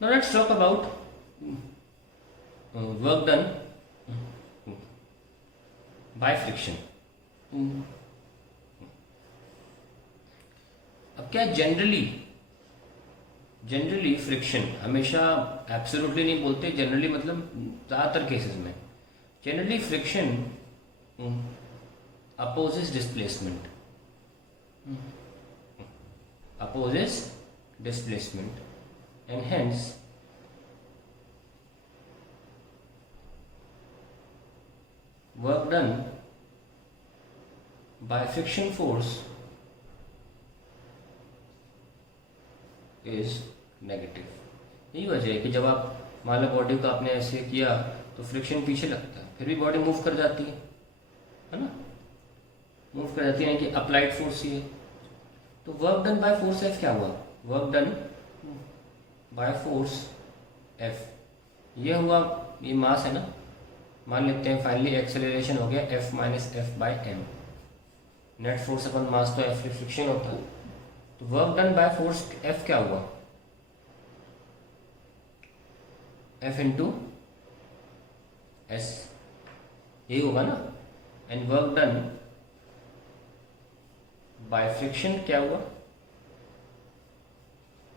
Now let's talk about work done by friction. अब क्या generally friction हमेशा absolutely नहीं बोलते, जनरली मतलब ज़्यादातर केसेस में generally friction opposes displacement, and hence work done by friction force is negative. यही वजह है कि जब आप मान लो बॉडी को आपने ऐसे किया तो फ्रिक्शन पीछे लगता है, फिर भी बॉडी मूव कर जाती है ना, मूव कर जाती है, यानी कि अप्लाइड फोर्स ही है। तो work done by force F क्या हुआ? Work done by force F ये हुआ, ये मास है ना, मान लेते हैं फाइनली एक्सेलरेशन हो गया F minus F by M, net force upon mass तो एफ फ्रिक्शन होता है। तो work done by force F क्या हुआ? एफ इंटू एस, यही होगा ना। And work done by friction क्या हुआ?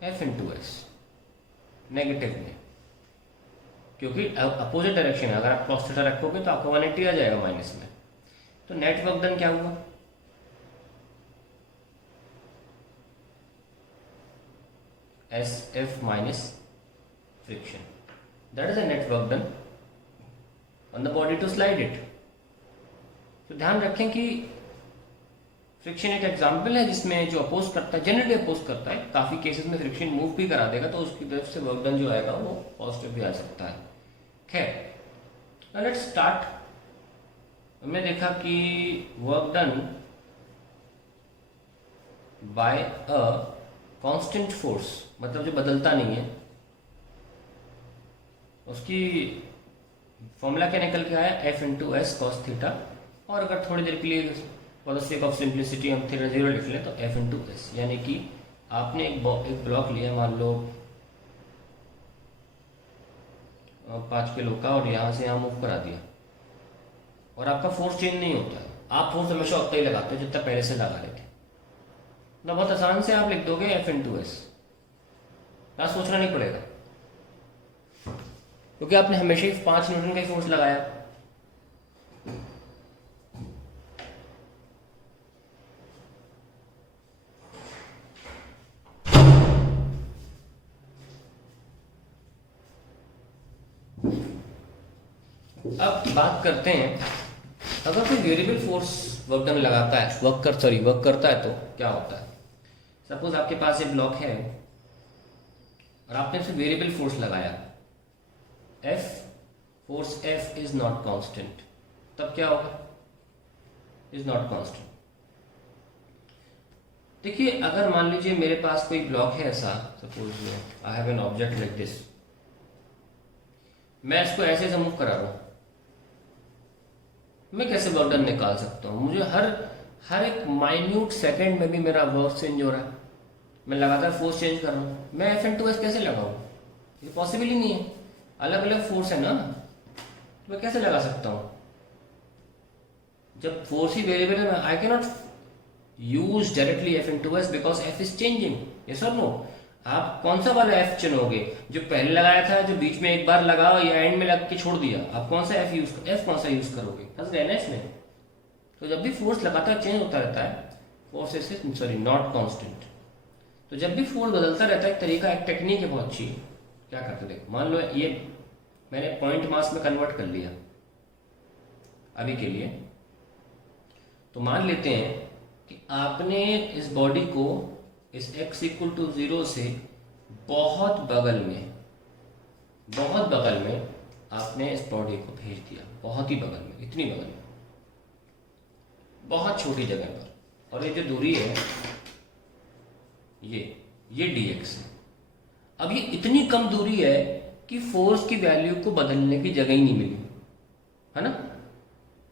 एफ इंटू एस, नेगेटिव में, क्योंकि अपोजिट डायरेक्शन है। अगर आप cos थीटा रखोगे तो आपको 180 आ जाएगा माइनस में। तो नेट वर्क डन क्या हुआ? S F minus friction, that is a net work done on the body to slide it. तो ध्यान रखें कि फ्रिक्शन एक एग्जाम्पल है जिसमें जो अपोज करता है, जनरली अपोज करता है, काफी केसेस में फ्रिक्शन मूव भी करा देगा, तो उसकी तरफ से वर्क डन जो आएगा वो पॉजिटिव भी आ सकता है। खैर, लेट्स स्टार्ट। हमने देखा कि work done bye a constant force, मतलब जो बदलता नहीं है, उसकी फॉर्मूला क्या निकल के आया? F into S cos theta. और अगर थोड़ी देर के लिए for the sake of simplicity हम थीटा जीरो लिख लें तो एफ इंटू एस, यानी कि आपने एक ब्लॉक लिया, मान लो 5 किलो का, और यहाँ से यहाँ मूव करा दिया, और आपका फोर्स चेंज नहीं होता है। आप फोर्स हमेशा उतना ही लगाते हो जितना पहले से लगा रहे थे। तो बहुत आसान से आप लिख दोगे एफ इंटू एस, यहाँ सोचना नहीं पड़ेगा, क्योंकि आपने हमेशा ही 5 न्यूटन का ही फोर्स लगाया। अब बात करते हैं, अगर कोई वेरिएबल फोर्स वर्क डन लगाता है, वर्क करता है तो क्या होता है? सपोज आपके पास एक ब्लॉक है और आपने उसे वेरिएबल फोर्स लगाया, F force F is not constant, तब क्या होगा? Is not constant. देखिए, अगर मान लीजिए मेरे पास कोई ब्लॉक है ऐसा, suppose I have an object like this, मैं इसको ऐसे मूव करा रहा हूं, मैं कैसे वर्क डन निकाल सकता हूँ? मुझे हर एक माइन्यूट सेकंड में भी मेरा वर्क चेंज हो रहा है, मैं लगातार फोर्स चेंज कर रहा हूँ, मैं एफ इंटू एस कैसे लगाऊं? ये पॉसिबल ही नहीं है, अलग अलग फोर्स है ना, तो मैं कैसे लगा सकता हूँ? जब फोर्स ही वेरिएबल है, I can not use directly F into S because F is changing. Yes और नो? आप कौन सा वाला एफ चुनोगे? जो पहले लगाया था, जो बीच में एक बार लगाओ या एंड में लग के छोड़ दिया, आप कौन सा एफ कौन सा यूज करोगे? फंस गए ना इसमें। तो जब भी फोर्स लगातार चेंज होता रहता है, फोर्स इज नॉट कांस्टेंट। तो जब भी फोर्स बदलता रहता है, एक तरीका, एक टेक्निक है बहुत अच्छी। क्या करते देखो, मान लो ये मैंने पॉइंट मास में कन्वर्ट कर लिया अभी के लिए, तो मान लेते हैं कि आपने इस बॉडी को इस x इक्वल टू 0 से बहुत बगल में आपने इस बॉडी को भेज दिया, बहुत ही बगल में, इतनी बगल में, बहुत छोटी जगह पर, और ये जो दूरी है ये dx है। अब ये इतनी कम दूरी है कि फोर्स की वैल्यू को बदलने की जगह ही नहीं मिली, है ना।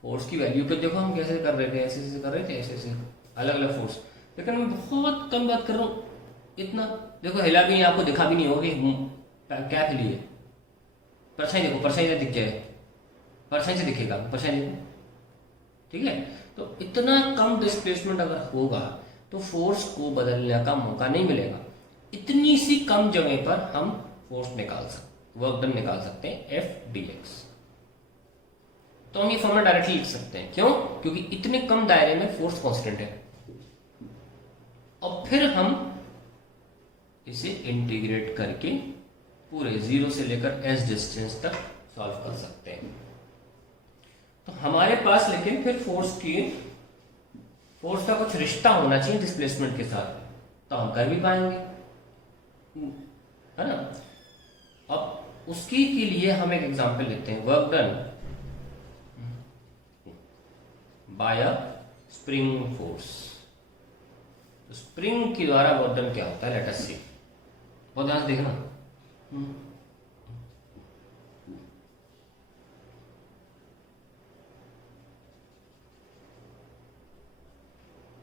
फोर्स की वैल्यू को देखो हम कैसे कर रहे थे, ऐसे कर रहे थे, ऐसे अलग अलग फोर्स, लेकिन मैं बहुत कम बात कर रहा हूँ। इतना देखो, हिला भी नहीं, आपको दिखा भी नहीं होगी, क्या के लिए, परछाई देखो, परछाई से दिख जाए, परछाई से दिखेगा, परछाई देखो, ठीक है। तो इतना कम डिस्प्लेसमेंट अगर होगा तो फोर्स को बदलने का मौका नहीं मिलेगा। इतनी सी कम जगह पर हम फोर्स निकाल सकते, वर्क डन निकाल सकते हैं एफ डी एक्स। तो हम ये फॉर्मूला डायरेक्टली लिख सकते हैं, क्यों? क्योंकि इतने कम दायरे में फोर्स कांस्टेंट है। और फिर हम इसे इंटीग्रेट करके पूरे 0 से लेकर s डिस्टेंस तक सॉल्व कर सकते हैं। तो हमारे पास लेकिन फिर फोर्स का कुछ रिश्ता होना चाहिए डिस्प्लेसमेंट के साथ, तो हम कर भी पाएंगे, है ना। अब उसकी के लिए हम एक एग्जांपल लेते हैं, वर्क डन बाय अ स्प्रिंग फोर्स। स्प्रिंग के द्वारा वर्क डन क्या होता है, लेट अस सी। बहुत ध्यान से देखना।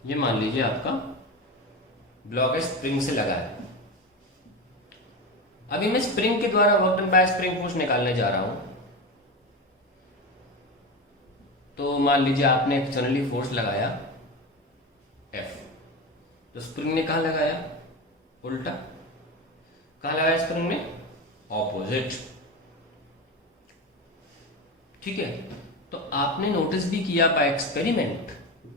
ये मान लीजिए आपका ब्लॉक है, स्प्रिंग से लगा है। अभी मैं स्प्रिंग के द्वारा work done by spring force निकालने जा रहा हूं। तो मान लीजिए आपने एक्सटर्नली फोर्स लगाया F, तो स्प्रिंग ने कहा लगाया, उल्टा। कहा लगाया स्प्रिंग ने, ऑपोजिट, ठीक है। तो आपने नोटिस भी किया बाय एक्सपेरिमेंट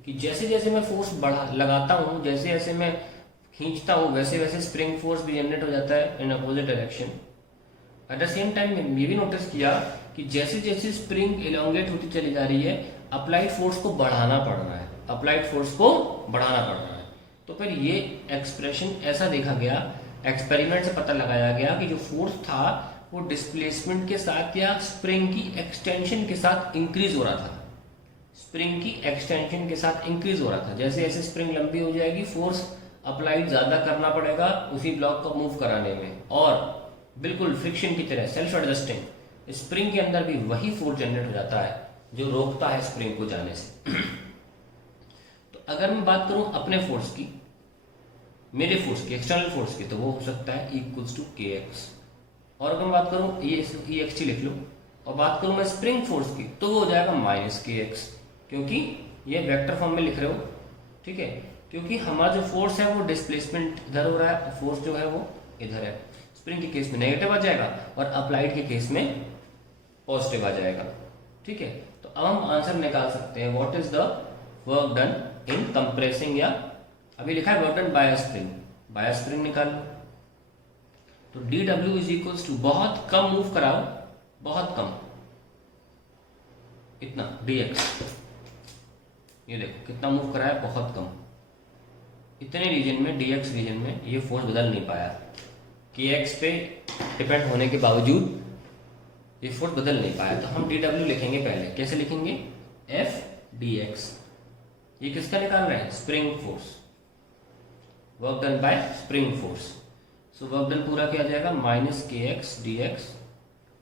कि जैसे जैसे मैं फोर्स बढ़ा लगाता हूं, जैसे जैसे मैं खींचता हूं, वैसे वैसे स्प्रिंग फोर्स भी जनरेट हो जाता है in opposite direction. At the same time ये भी नोटिस किया कि जैसे जैसे स्प्रिंग इलोंगेट होती चली जा रही है, अप्लाइड फोर्स को बढ़ाना पड़ रहा है, अप्लाइड फोर्स को बढ़ाना पड़ रहा है। तो फिर ये एक्सप्रेशन ऐसा देखा गया, एक्सपेरिमेंट से पता लगाया गया कि जो फोर्स था वो डिस्प्लेसमेंट के साथ या स्प्रिंग की एक्सटेंशन के साथ इंक्रीज हो रहा था, स्प्रिंग की एक्सटेंशन के साथ इंक्रीज हो रहा था। जैसे जैसे स्प्रिंग लंबी हो जाएगी, फोर्स अप्लाइड ज्यादा करना पड़ेगा उसी ब्लॉक को मूव कराने में, और बिल्कुल फ्रिक्शन की तरह सेल्फ एडजस्टिंग स्प्रिंग के अंदर भी वही फोर्स जनरेट हो जाता है जो रोकता है स्प्रिंग को जाने से। तो अगर मैं बात करूं अपने फोर्स की, मेरे फोर्स की, एक्सटर्नल फोर्स की, तो वो हो सकता है इक्वल्स टू के एक्स। और अगर मैं बात करूं ये एक्स टी लिख लो, और बात करूं मैं स्प्रिंग फोर्स की, तो वो हो जाएगा माइनस के एक्स, क्योंकि ये वेक्टर फॉर्म में लिख रहे हो, ठीक है। क्योंकि हमारा जो फोर्स है वो डिस्प्लेसमेंट इधर हो रहा है, और फोर्स जो है वो इधर है। स्प्रिंग के केस में नेगेटिव आ जाएगा और अप्लाइड के केस में पॉजिटिव आ जाएगा, ठीक है। तो अब हम आंसर निकाल सकते हैं, what is the work done in compressing, या अभी लिखा है work done by spring, by spring निकाल लो। तो D W is equals to, बहुत कम मूव कराओ, बहुत कम, इतना डी एक्स, ये देखो कितना मूव करा है, बहुत कम। इतने रीजन में, डी एक्स रीजन में ये फोर्स बदल नहीं पाया, के एक्स पे डिपेंड होने के बावजूद ये फोर्स बदल नहीं पाया। तो हम डी डब्ल्यू लिखेंगे पहले, कैसे लिखेंगे, एफ डी एक्स। ये किसका निकाल रहे हैं, spring force, work done by spring force. So work done पूरा किया जाएगा माइनस के एक्स डी एक्स,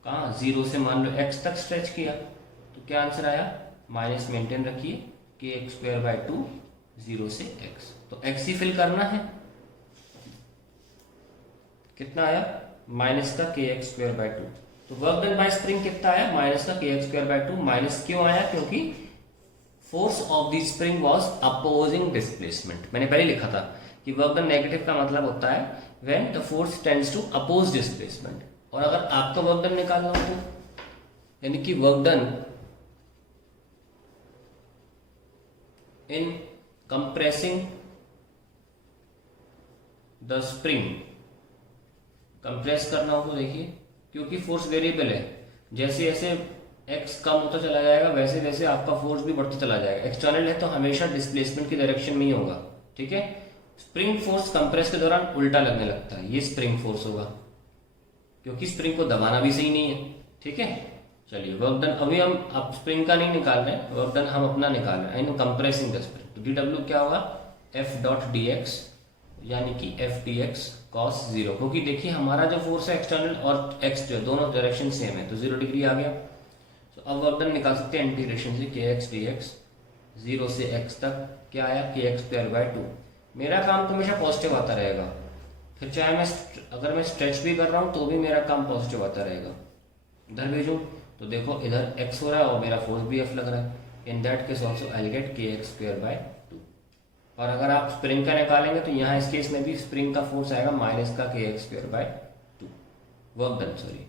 कहाँ 0 से मान लो x तक स्ट्रेच किया, तो क्या आंसर आया, माइनस मेंटेन रखिए, के एक्स स्क्वायर बाय 2, 0 से x। तो x ही फिल करना है, कितना आया, माइनस का के एक्स स्क्वायर बाय 2। तो वर्क डन बाय स्प्रिंग कितना आया, माइनस का के एक्स स्क्वायर बाय 2। माइनस क्यों आया, क्योंकि force of the spring was opposing displacement. मैंने पहले लिखा था कि वर्क डन नेगेटिव का मतलब होता है when the force tends to oppose displacement. और अगर आपका वर्क डन निकालना हो तो, यानी कि work done in compressing the spring, compress करना हो तो देखिए, क्योंकि फोर्स वेरिएबल है, जैसे जैसे x कम होता चला जाएगा वैसे वैसे आपका फोर्स भी बढ़ता चला जाएगा। एक्सटर्नल है तो हमेशा डिस्प्लेसमेंट की डायरेक्शन में ही होगा, ठीक है। स्प्रिंग फोर्स कंप्रेस के दौरान उल्टा लगने लगता है, ये स्प्रिंग फोर्स होगा, क्योंकि स्प्रिंग को दबाना भी सही नहीं है, ठीक है। चलिए वर्क डन, अभी हम अब स्प्रिंग का नहीं निकाल रहे हैं, वर्क डन हम अपना निकाल रहे हैं, कंप्रेसिंग द स्प्रिंग। तो डी डब्ल्यू क्या होगा, एफ डॉट डी एक्स, यानी कि एफ डी एक्स कॉस 0, क्योंकि देखिए हमारा जो फोर्स है एक्सटर्नल और एक्स जो दोनों डायरेक्शन सेम है, तो 0 डिग्री आ गया। तो अब वर्क डन निकाल सकते हैं इंटीग्रेशन से, के एक्स डी एक्स 0 से x तक क्या आया, के एक्स स्क्वायर बाय 2। मेरा काम तो हमेशा पॉजिटिव आता रहेगा, फिर चाहे मैं अगर मैं स्ट्रेच भी कर रहा हूँ तो भी मेरा काम पॉजिटिव आता रहेगा। इधर भेजूँ तो देखो इधर x हो रहा है और मेरा फोर्स भी F लग रहा है। In that case also I get kx²/2। और अगर आप स्प्रिंग का निकालेंगे तो यहाँ इस केस में भी स्प्रिंग का फोर्स आएगा माइनस का kx²/2 work done, sorry,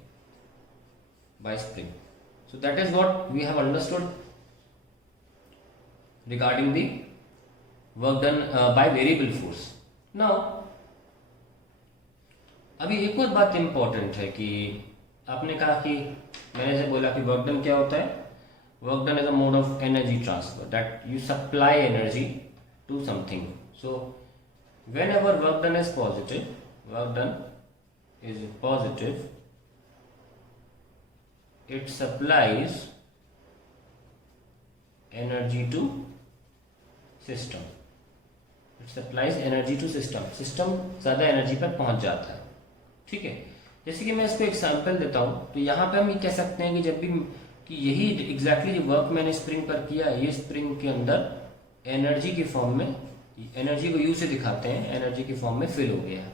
by spring. So that is what we have understood regarding the work done by variable force. Now, अभी एक और बात इंपॉर्टेंट है कि आपने कहा कि मैंने से बोला कि वर्क डन क्या होता है। Work done is a mode of energy transfer that you supply energy to something. So whenever work done is positive, work done is positive, it supplies energy to system. It supplies energy to system. System ज्यादा energy पर पहुंच जाता है। ठीक है, जैसे कि मैं इसको एग्जांपल देता हूं तो यहां पे हम ये कह सकते हैं कि जब भी कि यही एग्जैक्टली जो वर्क मैंने स्प्रिंग पर किया, ये स्प्रिंग के अंदर एनर्जी की फॉर्म में, एनर्जी को यू से दिखाते हैं, एनर्जी की फॉर्म में फिल हो गया है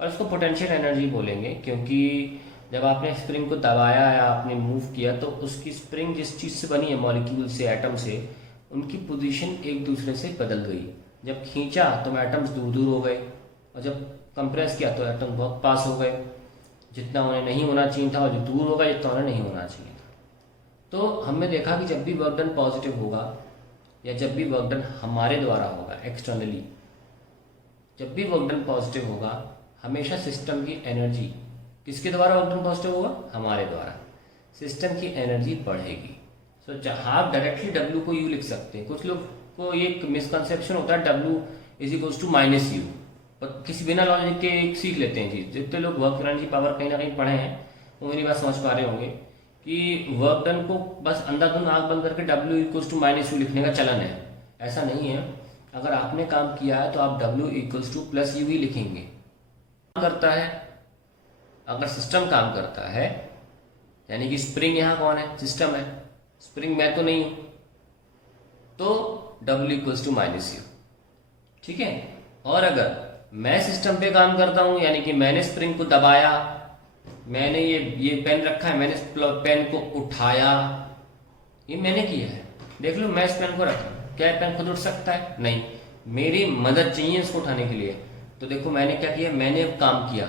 और इसको पोटेंशियल एनर्जी बोलेंगे, क्योंकि जब आपने स्प्रिंग को दबाया या आपने मूव किया तो उसकी स्प्रिंग जिस चीज से बनी है, मॉलिक्यूल से, एटम से, उनकी पोजीशन एक दूसरे से बदल गई। जब खींचा तो एटम्स दूर दूर हो गए और जब कंप्रेस किया तो एटम बहुत पास हो गए, जितना उन्हें नहीं होना चाहिए था, और जो दूर होगा जितना उन्हें नहीं होना चाहिए था। तो हमने देखा कि जब भी वर्क डन पॉजिटिव होगा या जब भी वर्क डन हमारे द्वारा होगा एक्सटर्नली, जब भी वर्क डन पॉजिटिव होगा, हमेशा सिस्टम की एनर्जी किसके द्वारा वर्क डन पॉजिटिव होगा? हमारे द्वारा। सिस्टम की एनर्जी बढ़ेगी। सो आप डायरेक्टली W को U लिख सकते हैं। कुछ लोग को एक मिसकंसेप्शन होता है W is equals to -U, पर किसी बिना लॉजिक के एक सीख लेते हैं चीज। जितने लोग वर्क एनर्जी पावर कहीं ना कहीं पढ़े हैं वो मेरी बात समझ पा रहे होंगे कि वर्क डन को बस अंधाधुंध आंख बंद करके W इक्वल्स टू -U लिखने का चलन है। ऐसा नहीं है। अगर आपने काम किया है तो आप W इक्वल्स टू +U ही लिखेंगे। करता है, अगर सिस्टम काम करता है, यानी कि स्प्रिंग यहाँ कौन है? सिस्टम है। स्प्रिंग मैं तो नहीं हूं, तो W इक्वल्स टू -U। ठीक है। और अगर मैं सिस्टम पे काम करता हूं, यानी कि मैंने स्प्रिंग को दबाया, मैंने ये पेन रखा है, मैंने पेन को उठाया, ये मैंने किया है। देख लो, मैं इस पेन को रखा, क्या पेन खुद उठ सकता है? नहीं, मेरी मदद चाहिए इसको उठाने के लिए। तो देखो मैंने क्या किया, मैंने काम किया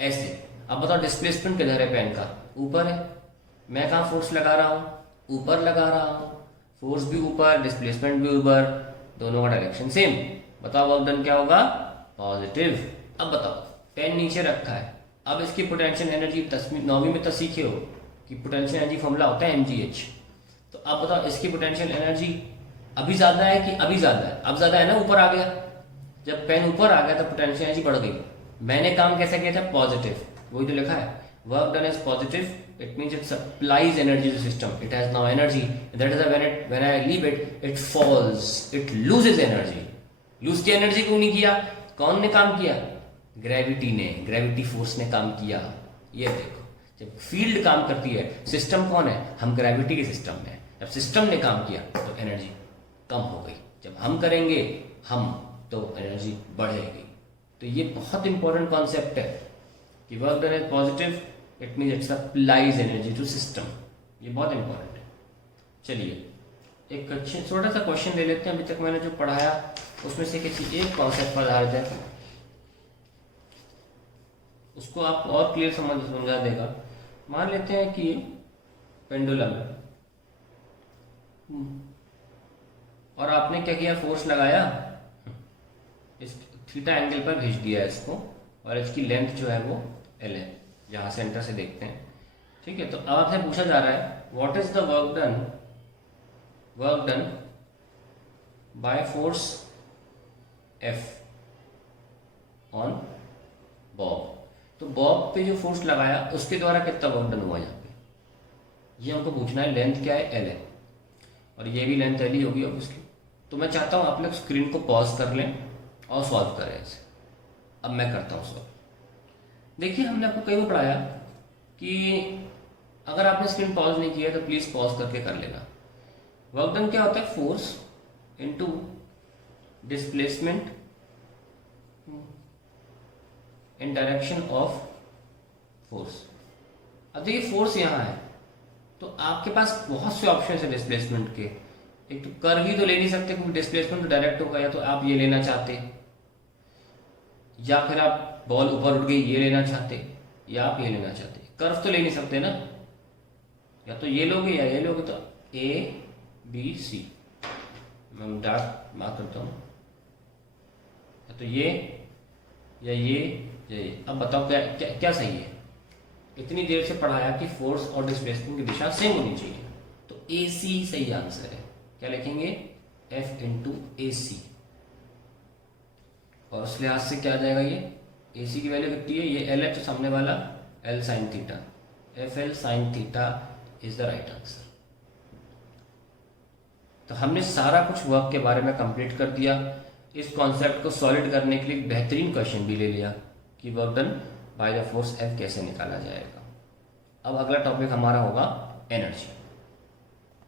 ऐसे। अब बताओ डिस्प्लेसमेंट किधर है पेन का? ऊपर है। मैं कहाँ फोर्स लगा रहा हूँ? ऊपर लगा रहा हूँ। फोर्स भी ऊपर, डिस्प्लेसमेंट भी ऊपर, दोनों का डायरेक्शन सेम। बताओ वर्क डन क्या होगा? पॉजिटिव। अब बताओ, पेन नीचे रखा है, अब इसकी पोटेंशियल एनर्जी 9वीं में तो सीखे हो कि पोटेंशियल एनर्जी फॉर्मूला होता है mgh। तो अब बताओ इसकी पोटेंशियल एनर्जी अभी ज्यादा है कि अभी ज्यादा है? अब ज्यादा है ना, ऊपर आ गया। जब पेन ऊपर आ गया तो पोटेंशियल एनर्जी बढ़ गई। मैंने काम कैसे किया था? पॉजिटिव। वही तो लिखा है, work done is positive, it means it supplies energy to system. It has now energy. That is why when I leave it, it falls. It loses energy. Lose की एनर्जी क्यों नहीं किया? कौन ने काम किया? ग्रेविटी ने, ग्रेविटी फोर्स ने काम किया। ये देखो, जब फील्ड काम करती है, सिस्टम कौन है? हम ग्रेविटी के सिस्टम में। जब सिस्टम ने काम किया तो एनर्जी कम हो गई। जब हम करेंगे हम तो एनर्जी बढ़ेगी। तो ये बहुत इंपॉर्टेंट कॉन्सेप्ट है कि work done is positive, it means it supplies energy to system. ये बहुत इंपॉर्टेंट है। चलिए एक अच्छे छोटा सा क्वेश्चन ले लेते हैं। अभी तक मैंने जो पढ़ाया उसमें से किसी एक कॉन्सेप्ट पर आधारित है, उसको आप और क्लियर समझा देगा। मान लेते हैं कि पेंडुलम है और आपने क्या किया, फोर्स लगाया, इस थीटा एंगल पर भेज दिया इसको, और इसकी लेंथ जो है वो L है, जहां सेंटर से देखते हैं। ठीक है, तो अब आपसे पूछा जा रहा है what is the work done by force F on Bob. तो बॉब पे जो फोर्स लगाया उसके द्वारा कितना वर्क डन हुआ यहाँ पे, ये हमको पूछना है। लेंथ क्या है? L है, और ये भी लेंथ L ही होगी ऑब्वियसली। तो मैं चाहता हूँ आप लोग स्क्रीन को पॉज कर लें और सॉल्व करें इसे। अब मैं करता हूँ सॉल्व। देखिए, हमने आपको कई बार पढ़ाया कि अगर आपने स्क्रीन पॉज नहीं किया तो प्लीज पॉज करके कर लेना। वर्क डन क्या होता है? Force into displacement in direction of force. अब देखिए फोर्स यहाँ है तो आपके पास बहुत से ऑप्शन है डिस्प्लेसमेंट के। एक तो कर्व ही तो ले नहीं सकते क्योंकि डिस्प्लेसमेंट तो डायरेक्ट होगा, या तो आप ये लेना चाहते, या फिर आप बॉल ऊपर उठ गई ये लेना चाहते, या आप ये लेना चाहते। कर्व तो ले नहीं सकते ना, या तो ये लोगे या ये लोगे। तो ए बी सी मैं डार्क मार्क करता हूँ, या तो ये या ये या ये। अब बताओ क्या क्या क्या सही है। इतनी देर से पढ़ाया कि फोर्स और डिस्प्लेसमेंट की दिशा सेम होनी चाहिए, तो ए सी सही आंसर है। क्या लिखेंगे? F इंटू ए सी। और उस लिहाज से क्या आ जाएगा, ये ए सी की वैल्यू कितनी है, ये एल है तो सामने वाला L sine theta, F L sine theta is the right answer. तो हमने सारा कुछ वर्क के बारे में कंप्लीट कर दिया। इस कॉन्सेप्ट को सॉलिड करने के लिए एक बेहतरीन क्वेश्चन भी ले लिया कि work done by the force F कैसे निकाला जाएगा। अब अगला टॉपिक हमारा होगा एनर्जी।